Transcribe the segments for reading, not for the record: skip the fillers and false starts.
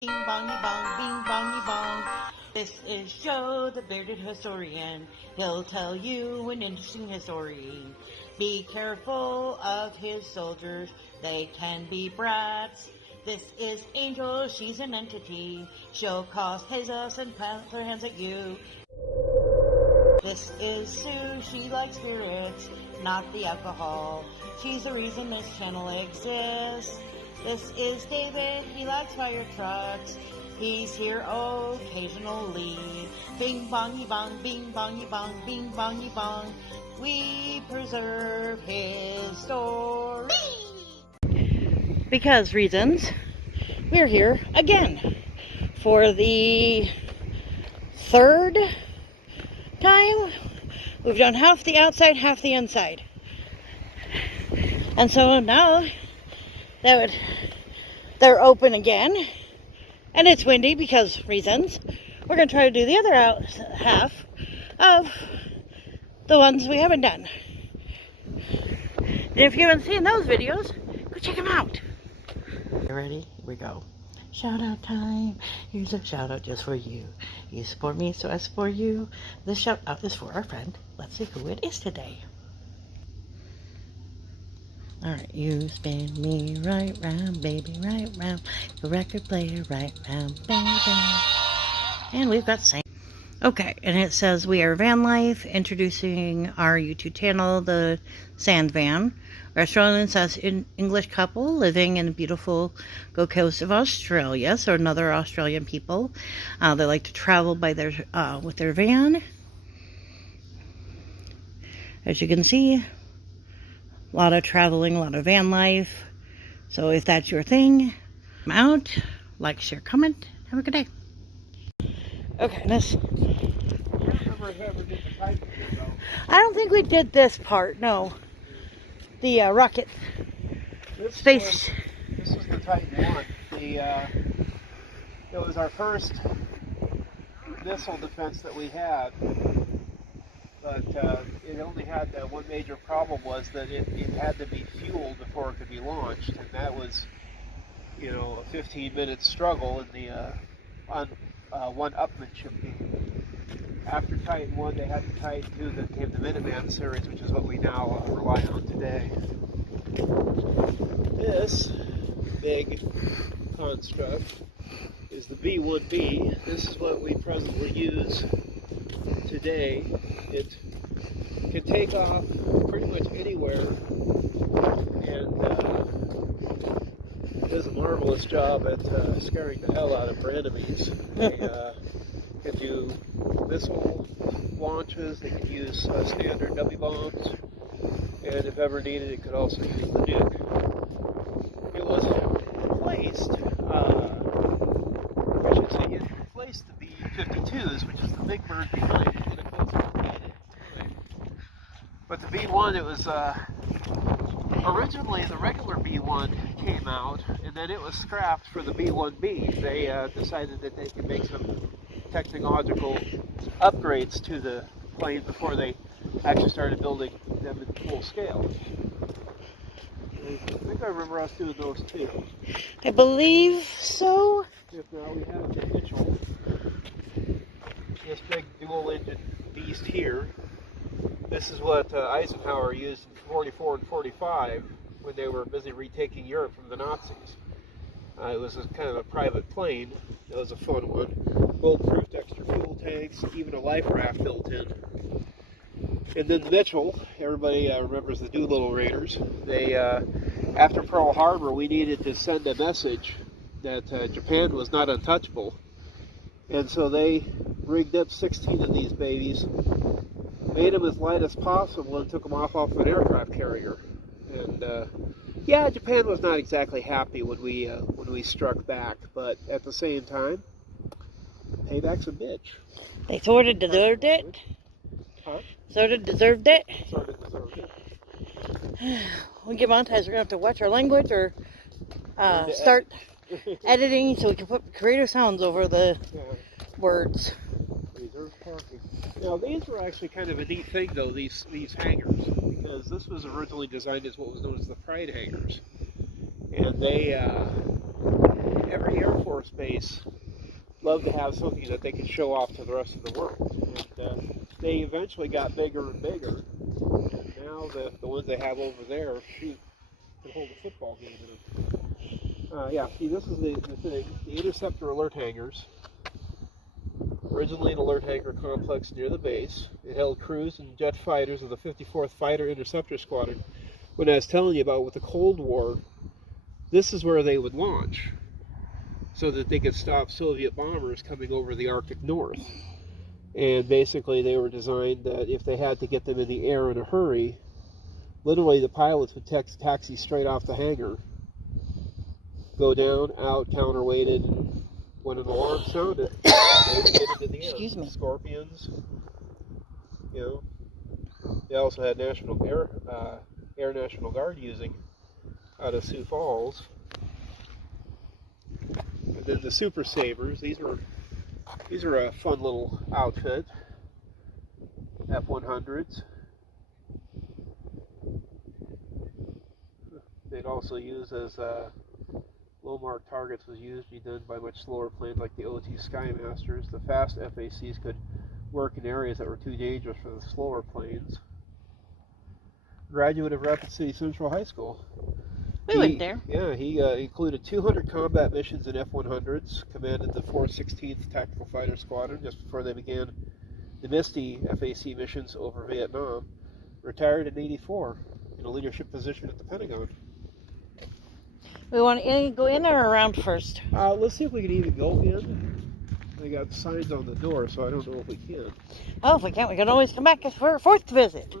Bing bongy bong, bing bongy bong. This is Joe, the bearded historian. He'll tell you an interesting story. Be careful of his soldiers, they can be brats. This is Angel, she's an entity. She'll cause chaos and plant her hands at you. This is Sue, she likes spirits, not the alcohol. She's the reason this channel exists. This is David, he likes fire trucks. He's here occasionally. Bing bongy bong, bing bongy bong, bing bongy bong. We preserve his story. Because reasons, we're here again for the third time. We've done half the outside, half the inside. And so now that they're open again, and it's windy because reasons, we're going to try to do the other half of the ones we haven't done. And if you haven't seen those videos, go check them out. You ready? Here we go. Shout out time. Here's a shout out just for you. You support me, so I support you. This shout out is for our friend. Let's see who it is today. Alright, you spin me right round, baby, right round. The record player right round, baby. And we've got Sam. Okay, and it says we are Van Life, introducing our YouTube channel, the Sand Van. We're Australian South English couple living in the beautiful Gold Coast of Australia, so another Australian people. They like to travel by their with their van. As you can see, a lot of traveling, a lot of van life. So if that's your thing, come out, like, share, comment. Have a good day. Okay, this. I don't think we did this part, no. The rocket space. This was the Titan 1. It was our first missile defense that we had, but it only had one major problem, was that it had to be fueled before it could be launched, and that was, you know, a 15-minute struggle in the one-upmanship game. After Titan 1, they had the Titan 2 that came the Minuteman series, which is what we now rely on today. This big construct is the B-1B. This is what we presently use today. It can take off pretty much anywhere, and it does a marvelous job at scaring the hell out of our enemies. They can do missile launches, they can use standard W-bombs, and if ever needed, it could also use the nuke. It was replaced, I should say, it replaced the B-52s, which is the big bird behind it. But the B-1, it was, originally the regular B-1 came out, and then it was scrapped for the B-1B. They decided that they could make some technological upgrades to the plane before they actually started building them in full scale. I think I remember us doing those too. I believe so. If not, we have the Mitchell, this big dual-engine beast here. This is what Eisenhower used in 44 and 45 when they were busy retaking Europe from the Nazis. It was kind of a private plane. It was a fun one. Bulletproof extra fuel tanks, even a life raft built in. And then the Mitchell, everybody remembers the Doolittle Raiders. They, after Pearl Harbor, we needed to send a message that Japan was not untouchable. And so they rigged up 16 of these babies, made them as light as possible, and took them off an aircraft carrier. And yeah, Japan was not exactly happy when we struck back, but at the same time, payback's a bitch. They sort of deserved it. Huh? Sort of deserved it. Sort of deserved it. When we get monetized, we're going to have to watch our language or start editing so we can put creative sounds over the words. Reserve parking. Now these were actually kind of a neat thing, though, these hangars, because this was originally designed as what was known as the Pride hangars. And they every Air Force base loved to have something that they could show off to the rest of the world. And they eventually got bigger and bigger. And now the ones they have over there, shoot, can hold a football game in them. Yeah, see, this is the thing. The interceptor alert hangars. Originally an alert hangar complex near the base. It held crews and jet fighters of the 54th Fighter Interceptor Squadron. When I was telling you about with the Cold War, this is where they would launch so that they could stop Soviet bombers coming over the Arctic North. And basically they were designed that if they had to get them in the air in a hurry, literally the pilots would taxi straight off the hangar, go down, out, counterweighted. When an alarm sounded, they would get into the air. Excuse me. Scorpions, you know. They also had Air National Guard using out of Sioux Falls. And then the Super Sabres. These are a fun little outfit. F-100s. They'd also use as low mark targets was usually done by much slower planes like the OT Skymasters. The fast FACs could work in areas that were too dangerous for the slower planes. Graduate of Rapid City Central High School. We went there. Yeah, he included 200 combat missions in F-100s, commanded the 416th Tactical Fighter Squadron just before they began the Misty FAC missions over Vietnam. Retired in '84 in a leadership position at the Pentagon. We want to go in or around first? Let's see if we can even go in. They got signs on the door, so I don't know if we can. Oh, if we can't, we can always come back for a fourth visit.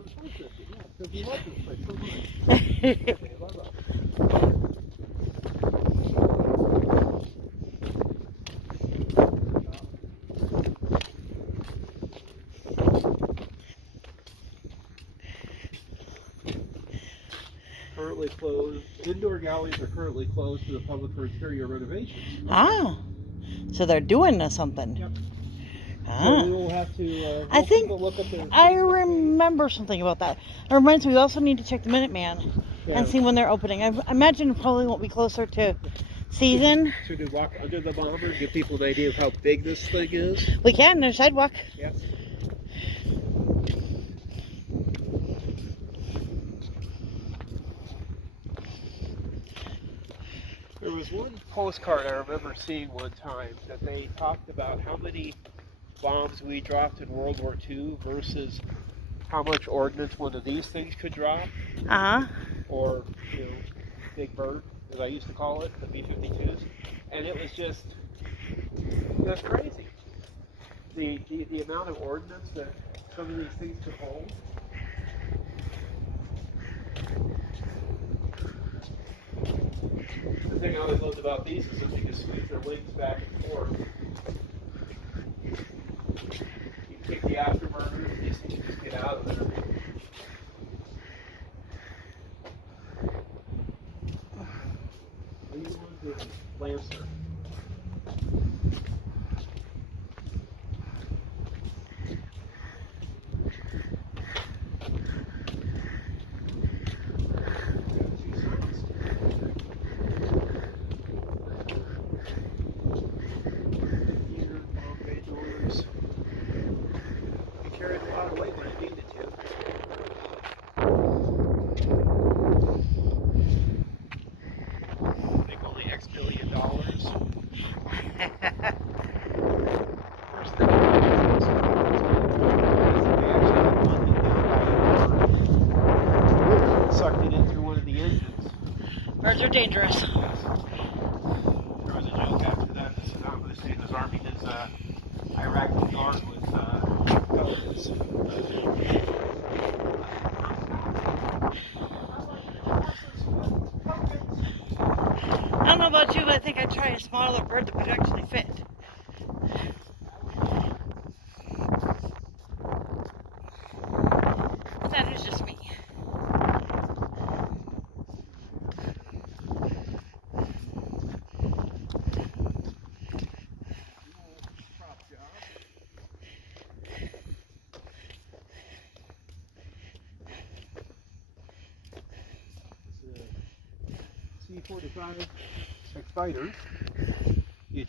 Currently closed. Indoor galleries are currently closed to the public for interior renovations. Ah, so they're doing something. Yep. Ah. So we will have to. I think look at their I remember something about that. It reminds me, we also need to check the Minuteman and see when they're opening. I imagine it probably won't be closer to season. Should we walk under the bomber, give people an idea of how big this thing is? We can, there's sidewalk. Yes. There was one postcard I remember seeing one time that they talked about how many bombs we dropped in World War II versus how much ordnance one of these things could drop. Uh-huh. Or, you know, Big Bird, as I used to call it, the B-52s. And it was just crazy. The amount of ordnance that some of these things could hold. The thing I always loved about these is that they can sweep their wings back and forth. You kick the afterburners, and these things just get out of there. These ones are Lancer. Carried a lot of weight when it needed to. I think only X billion dollars. Sucked it in through one of the engines. Birds are dangerous. There was a joke after that that Saddam Hussein's army did Iraq and North with guns. I don't know about you, but I think I'd try a smaller bird that would actually fit. That is just me. C-45 fighter.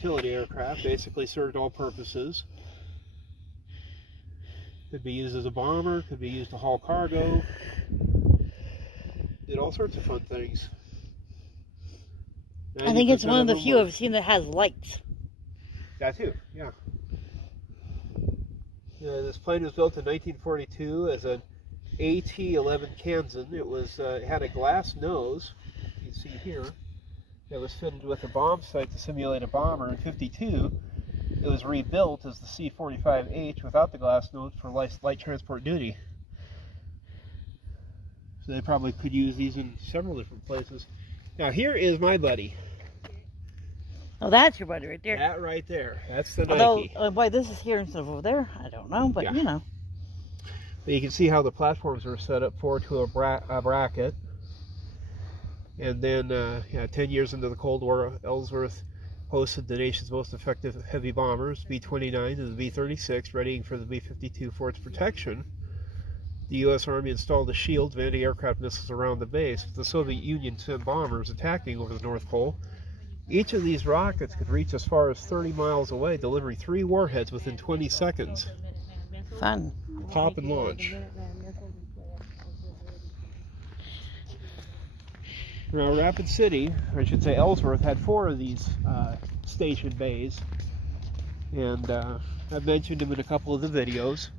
utility aircraft, basically served all purposes. Could be used as a bomber, could be used to haul cargo. Did all sorts of fun things. I think it's one of the few were... I've seen that has lights. That too, yeah. This plane was built in 1942 as an AT-11 Kansan. It had a glass nose, you can see here, that was fitted with a bomb sight to simulate a bomber. In 1952, it was rebuilt as the C-45H without the glass nose for light transport duty. So they probably could use these in several different places. Now here is my buddy. Oh, that's your buddy right there. That right there. That's the Nike. Although, why this is here instead of over there, I don't know, but yeah. You know. But you can see how the platforms are set up, 4 to a bracket. And then, 10 years into the Cold War, Ellsworth hosted the nation's most effective heavy bombers, B-29 and the B-36, readying for the B-52 for its protection. The U.S. Army installed a shield of anti-aircraft missiles around the base, with the Soviet Union sent bombers attacking over the North Pole. Each of these rockets could reach as far as 30 miles away, delivering 3 warheads within 20 seconds. Fun. Pop and launch. Now, Rapid City, or I should say Ellsworth, had 4 of these station bays, and I've mentioned them in a couple of the videos.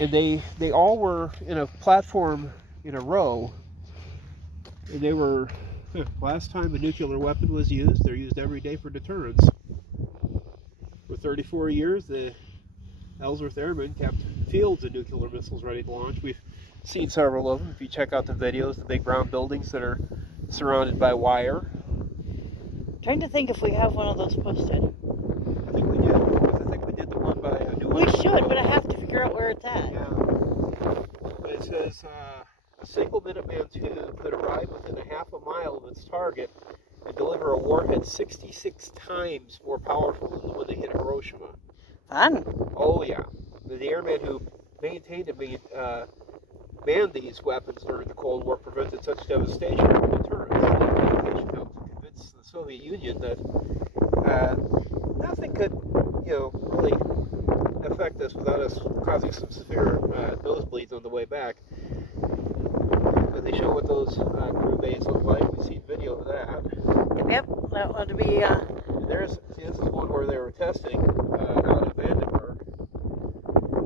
And they all were in a platform in a row, and they were, last time a nuclear weapon was used, they're used every day for deterrence. For 34 years, the Ellsworth Airmen kept fields of nuclear missiles ready to launch. We've seen several of them. If you check out the videos, the big brown buildings that are surrounded by wire. Trying to think if we have one of those posted. I think we did, because I think we did the one by a new one. We should, but I have to figure out where it's at. Yeah. But it says a single Minuteman II could arrive within a half a mile of its target and deliver a warhead 66 times more powerful than the one that hit Hiroshima. Fun. Oh yeah. The airmen who maintained and manned these weapons during the Cold War prevented such devastation from deterrence. The dedication helped to convince the Soviet Union that nothing could, really affect us without us causing some severe nosebleeds on the way back. But they show what those crew bays look like. We've seen video of that. Yep. That ought to be. This is one where they were testing out of Vandenberg,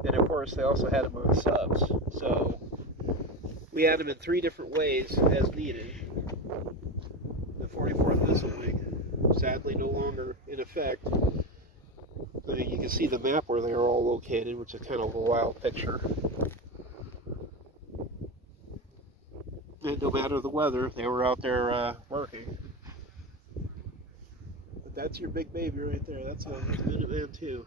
and of course they also had them on subs. So we had them in 3 different ways as needed. The 44th missile wing, sadly no longer in effect. But you can see the map where they are all located, which is kind of a wild picture. And no matter the weather, they were out there working. But that's your big baby right there. That's a Minuteman II.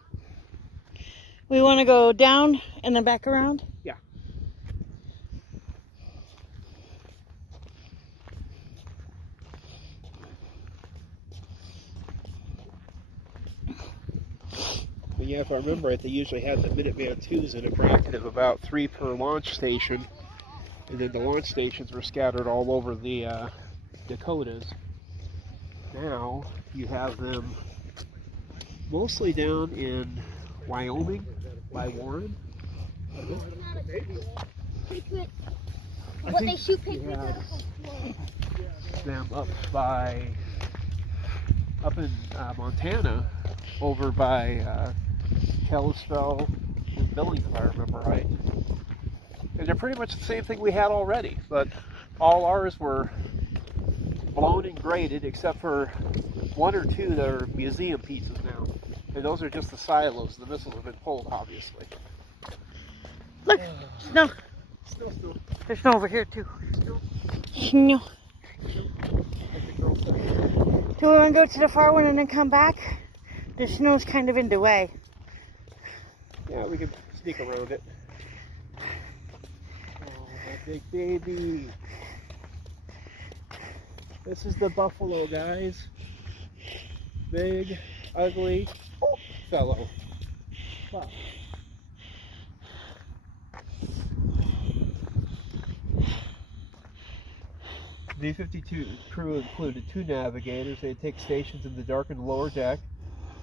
We want to go down and then back around? Yeah. But yeah, if I remember right, they usually had the Minuteman IIs in a bracket of about 3 per launch station, and then the launch stations were scattered all over the Dakotas. Now you have them mostly down in Wyoming by Warren. What they shoot pictures of. Them up in Montana, over by Kalispell and Billings, if I remember right. And they're pretty much the same thing we had already, but all ours were blown and graded, except for 1 or 2 that are museum pieces now. And those are just the silos. The missiles have been pulled, obviously. Look, snow. Still. There's snow over here too. Snow. Do we want to go to the far one and then come back? The snow's kind of in the way. Yeah, we can sneak around it. Oh, that big baby. This is the buffalo, guys. Big, ugly fellow. Wow. The B-52 crew included 2 navigators. They'd take stations in the darkened lower deck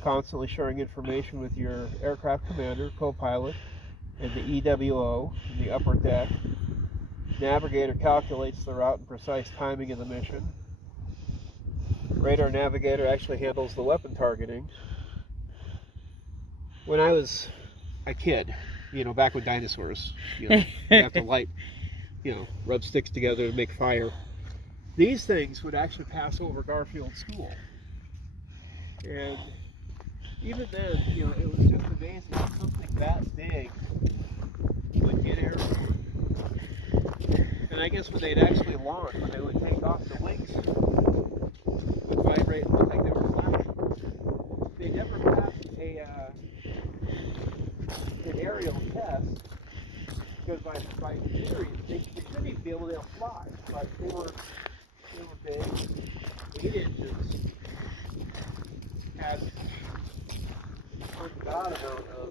constantly sharing information with your aircraft commander, co-pilot, and the EWO in the upper deck. Navigator calculates the route and precise timing of the mission. Radar navigator actually handles the weapon targeting. When I was a kid, back with dinosaurs, you have to light, rub sticks together to make fire. These things would actually pass over Garfield School. And even then, it was just amazing that something that big would get airborne. And I guess when they'd actually launch, when they would take off, the wings would vibrate and look like they were flapping. They never passed an aerial test, because by theory, they shouldn't even be able to fly. But they were big, 8 inches, had ungodly amount of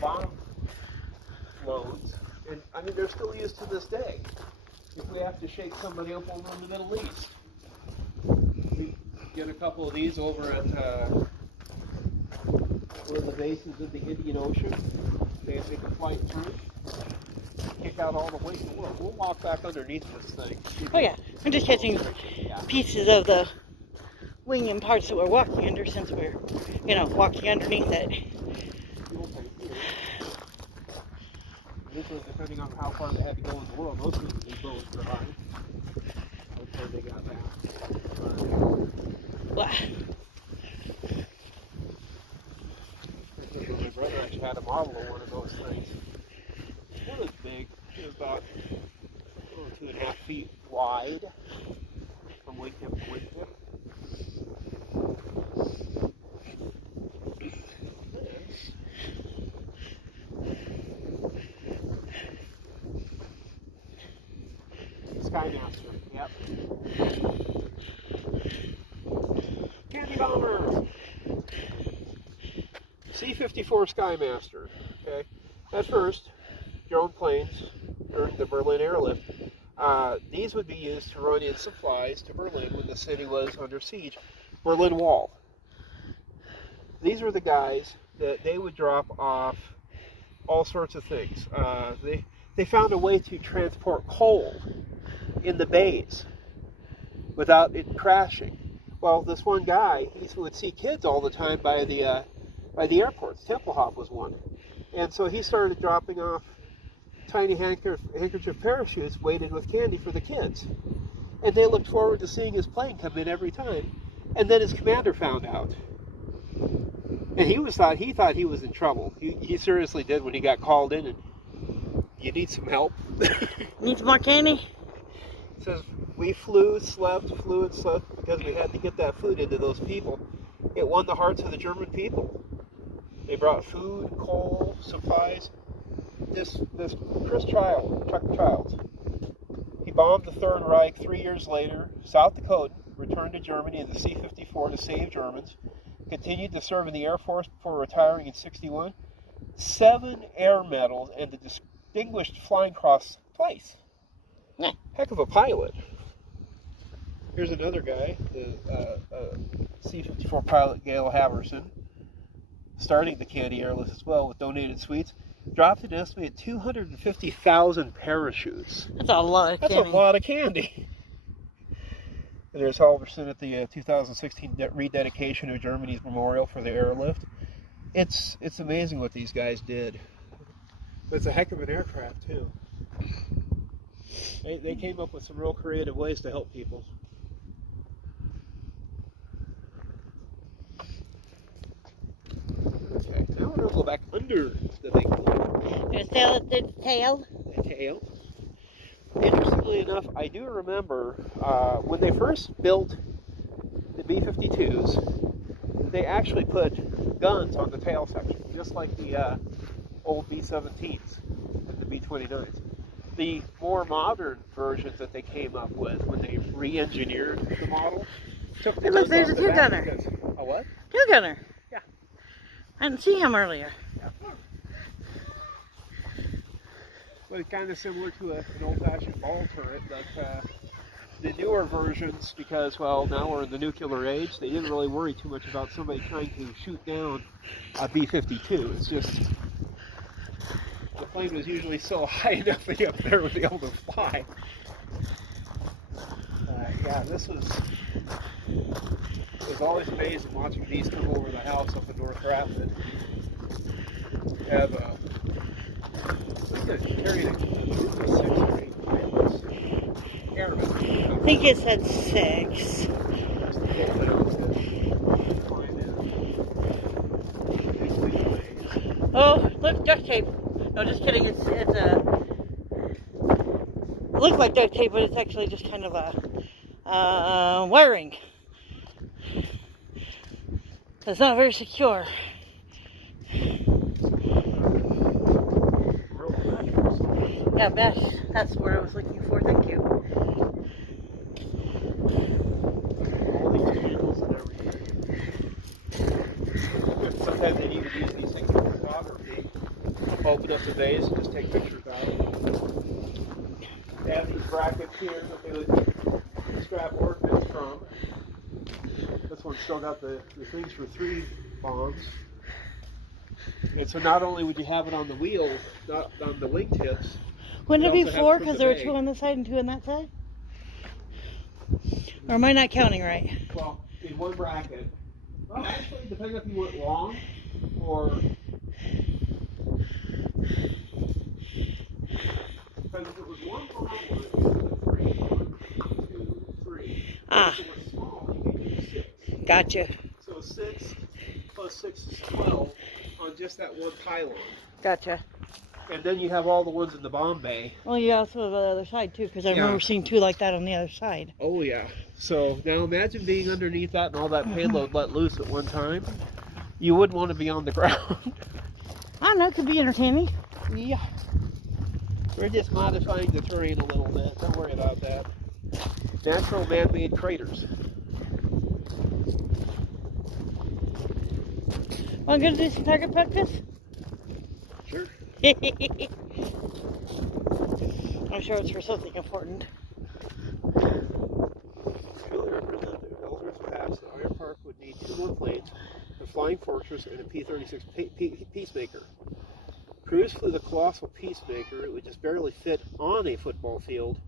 bomb loads, and I mean they're still used to this day. If we have to shake somebody up over in the Middle East, we get a couple of these over at one of the bases in the Indian Ocean. They can flight through, kick out all the weight in the world. We'll walk back underneath this thing. Oh yeah, I'm just catching pieces of the wing and parts that we're walking under, since we're, walking underneath it. This was depending on how far they had to go in the world. Most of these boats survived. That's where they got that. Wow. My brother actually had a model of one of those things. It was big. It was about 2.5 feet wide from wingtip to wingtip. Skymaster, yep. Candy bomber! C-54 Skymaster, okay? At first, drone planes during the Berlin airlift, these would be used to run in supplies to Berlin when the city was under siege. Berlin Wall. These were the guys that they would drop off all sorts of things. They found a way to transport coal in the bays without it crashing. Well, this one guy, he would see kids all the time by the airports. Tempelhof was one. And so he started dropping off tiny handkerchief parachutes weighted with candy for the kids. And they looked forward to seeing his plane come in every time. And then his commander found out. And he thought he was in trouble. He seriously did when he got called in. And you need some help? Need some more candy? He says, we flew and slept because we had to get that food into those people. It won the hearts of the German people. They brought food, coal, supplies. This Chuck Childs, he bombed the Third Reich 3 years later. South Dakota returned to Germany in the C-54 to save Germans. Continued to serve in the Air Force before retiring in '61. 7 air medals and the Distinguished Flying Cross twice. Heck of a pilot. Here's another guy, the C-54 pilot Gail Haverson, starting the Candy Airlift as well with donated suites. Dropped an estimated 250,000 parachutes. That's a lot of candy. That's a lot of candy. And there's Halverson at the 2016 rededication of Germany's memorial for the airlift. It's amazing what these guys did. But it's a heck of an aircraft too. They came up with some real creative ways to help people. Okay, now we're going to go back under the big one. There's the tail. The tail. Interestingly enough, I do remember when they first built the B-52s, they actually put guns on the tail section, just like the old B-17s and the B-29s. The more modern versions that they came up with when they re-engineered the model took the Hey, look, there's a guns off the back two-gunner. because- a what? Two-gunner. Yeah. I didn't see him earlier. Yeah. But it's kind of similar to an old-fashioned ball turret, but the newer versions, because, well, now we're in the nuclear age, they didn't really worry too much about somebody trying to shoot down a B-52. It's just the plane was usually so high enough that up there would be able to fly. Yeah, this was always amazing watching these come over the house up in North Rapid. Have I think I carried a 6 or 8 pilots. Airmen. I think it said 6. Oh, look, duct tape. No, just kidding. It's a. It looks like duct tape, but it's actually just kind of a wiring. It's not very secure. Yeah, mesh. That's what I was looking for. Thank you. All these channels and everything. Sometimes they even use these things for photography. Open up the vase and just take pictures out. They have these brackets here that they would strap ordnance from. This one's still got the things for 3 bombs. And so not only would you have it on the wheel, not on the wingtips. Wouldn't it be 4 because there were bag. 2 on this side and 2 on that side? Or am I not counting right? Well, in one bracket. Well, actually, depending if you went long or. Because if it was one bomb, it would be 3. 1, 2, 3. Ah. If it was small, you could use 6. Gotcha. So 6 plus 6 is 12 on just that one pylon. Gotcha. And then you have all the ones in the bomb bay. Well, you also have the other side too, because I remember seeing 2 like that on the other side. Oh yeah. So now imagine being underneath that and all that payload let loose at one time. You wouldn't want to be on the ground. I don't know, it could be entertaining. Yeah. We're just modifying the terrain a little bit. Don't worry about that. Natural man-made craters. Want to go do some target practice? Sure. I'm sure it's for something important. Field Representative Ellsworth Pass, the Iron Park would need 2 more planes, a Flying Fortress, and a P-36 Peacemaker. Crews flew the colossal Peacemaker. It would just barely fit on a football field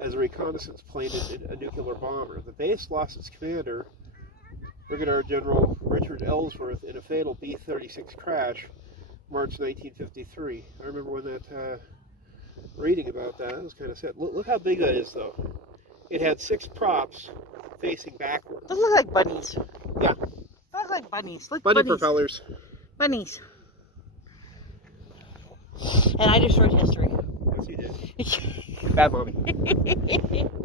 as a reconnaissance plane and a nuclear bomber. The base lost its commander, Brigadier General Richard Ellsworth, in a fatal B-36 crash, March 1953. I remember when that reading about that. It was kind of sad. Look how big that is, though. It had 6 props facing backwards. Those look like bunnies. Yeah. They look like bunnies. Look, Bunny bunnies. propellers. Bunnies. And I destroyed history. Yes, you did. Bad mommy.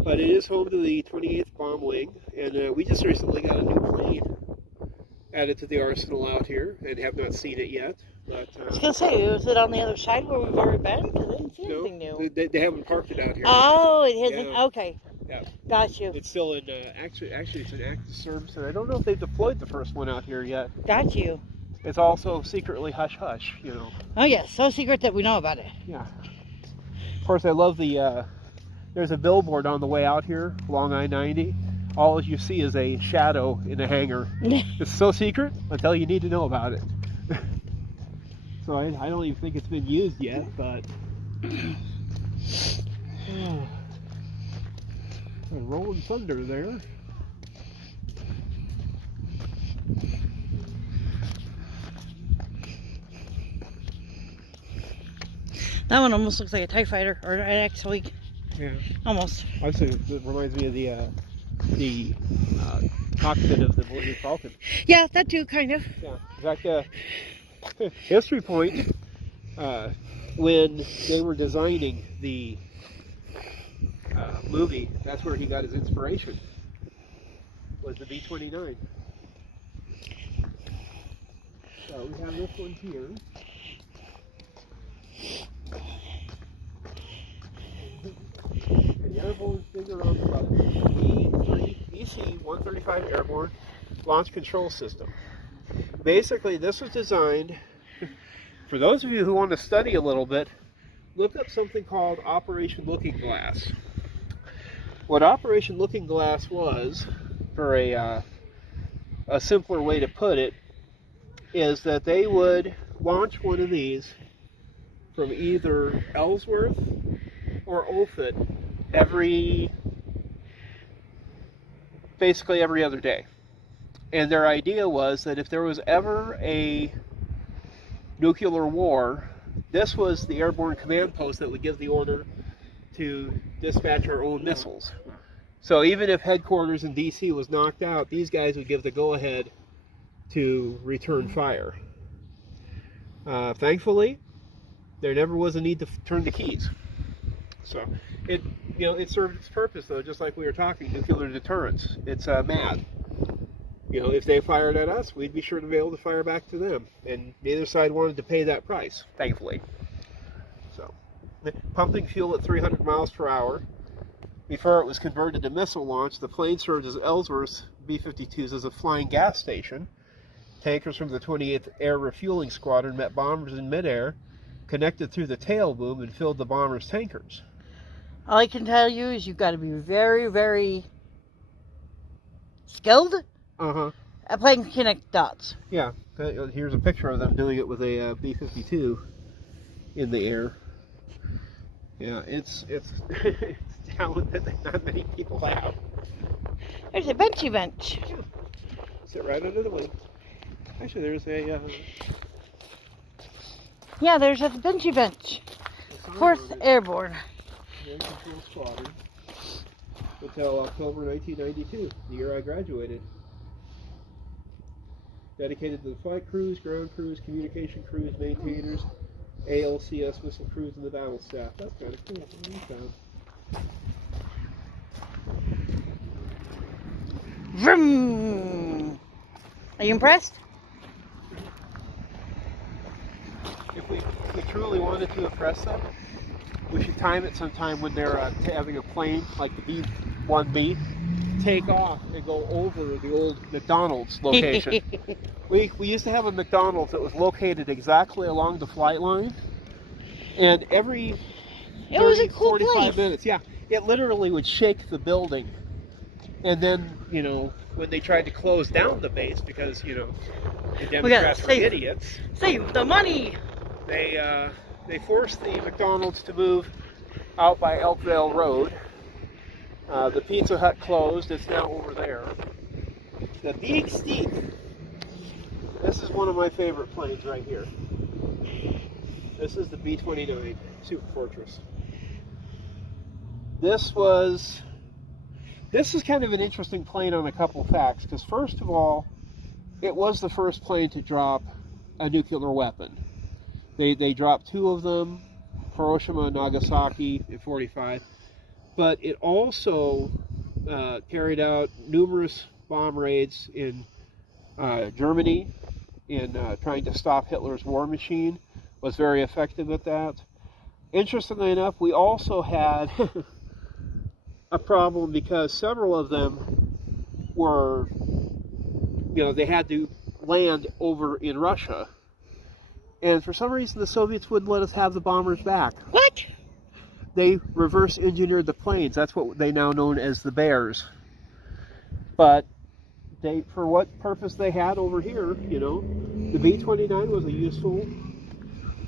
But it is home to the 28th Bomb Wing, and we just recently got a new plane added to the arsenal out here, and have not seen it yet. But I was going to say, was it on the other side where we've already been? Because I didn't see anything new. They haven't parked it out here. Oh, it hasn't? Yeah. Okay. Yeah. Got you. It's still in, actually it's in active service, and I don't know if they've deployed the first one out here yet. Got you. It's also secretly hush-hush, you know. Oh, yes. So secret that we know about it. Yeah. Of course, I love the, there's a billboard on the way out here along I-90. All you see is a shadow in a hangar. It's so secret until you need to know about it. So I don't even think it's been used yet, but... rolling thunder there. That one almost looks like a TIE fighter or an X-Wing. Yeah. Almost. Actually, it reminds me of the cockpit of the Millennium Falcon. Yeah, that too, kind of. Yeah. In fact, history point, when they were designing the movie, that's where he got his inspiration, was the B-29. So we have this one here. And the airborne finger on the button. EC-135 Airborne Launch Control System. Basically, this was designed, for those of you who want to study a little bit, look up something called Operation Looking Glass. What Operation Looking Glass was, for a simpler way to put it, is that they would launch one of these from either Ellsworth or Offutt basically every other day. And their idea was that if there was ever a nuclear war, this was the airborne command post that would give the order to dispatch our own missiles. So even if headquarters in DC was knocked out, these guys would give the go-ahead to return fire. Thankfully, there never was a need to turn the keys. So it served its purpose, though, just like we were talking, nuclear deterrence. It's mad. If they fired at us, we'd be sure to be able to fire back to them. And neither side wanted to pay that price, thankfully. So, pumping fuel at 300 miles per hour. Before it was converted to missile launch, the plane served as Ellsworth's B-52s as a flying gas station. Tankers from the 28th Air Refueling Squadron met bombers in midair, connected through the tail boom, and filled the bombers' tankers. All I can tell you is you've got to be very, very skilled at playing connect dots. Yeah, here's a picture of them doing it with a B-52 in the air. Yeah, it's talent that not many people have. There's a benchy bench. Yeah. Sit right under the wing. Actually, there's a... Yeah, there's a benchy bench. 4th Airborne. Air Control Squadron. Until October 1992, the year I graduated. Dedicated to the flight crews, ground crews, communication crews, maintainers, ALCS missile crews, and the battle staff. That's kind of cool. What do you found? Vroom! Are you impressed? If we truly wanted to impress them, we should time it sometime when they're having a plane, like the B-1B, take off and go over the old McDonald's location. We used to have a McDonald's that was located exactly along the flight line, and every 45 minutes, yeah, it literally would shake the building. And then, when they tried to close down the base because, the Democrats were idiots. Save the money! They forced the McDonald's to move out by Elkvale Road. The Pizza Hut closed. It's now over there. The Big Steep. This is one of my favorite planes right here. This is the B-29 Super Fortress. This is kind of an interesting plane on a couple of facts, because first of all, it was the first plane to drop a nuclear weapon. They dropped 2 of them, Hiroshima and Nagasaki in 1945, but it also carried out numerous bomb raids in Germany in trying to stop Hitler's war machine, was very effective at that. Interestingly enough, we also had a problem because several of them were, they had to land over in Russia. And for some reason, the Soviets wouldn't let us have the bombers back. What? They reverse engineered the planes. That's what they now known as the Bears. But for what purpose they had over here, the B-29 was a useful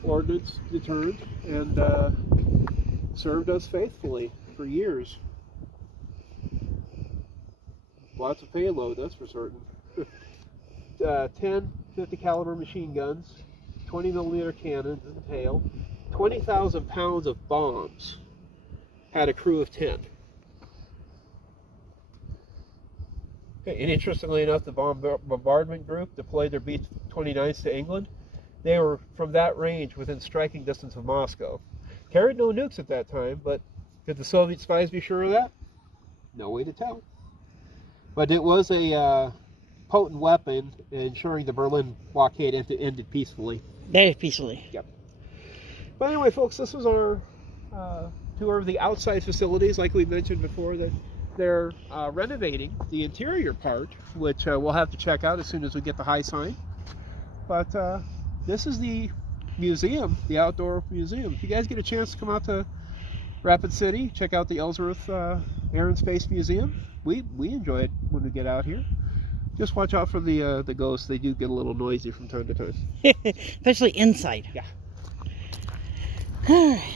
ordnance deterrent and served us faithfully for years. Lots of payload, that's for certain. 10 50 caliber machine guns, 20 millimeter cannon in the tail, 20,000 pounds of bombs. Had a crew of 10. Okay, and interestingly enough, the bombardment group deployed their B-29s to England. They were from that range within striking distance of Moscow. Carried no nukes at that time, but could the Soviet spies be sure of that? No way to tell. But it was a potent weapon, ensuring the Berlin blockade ended peacefully. Very peacefully. Yep. But anyway, folks, this was our tour of the outside facilities. Like we mentioned before, that they're renovating the interior part, which we'll have to check out as soon as we get the high sign. But this is the museum, the outdoor museum. If you guys get a chance to come out to Rapid City, check out the Ellsworth Air and Space Museum. We enjoy it when we get out here. Just watch out for the ghosts. They do get a little noisy from time to time. Especially inside. Yeah. All right.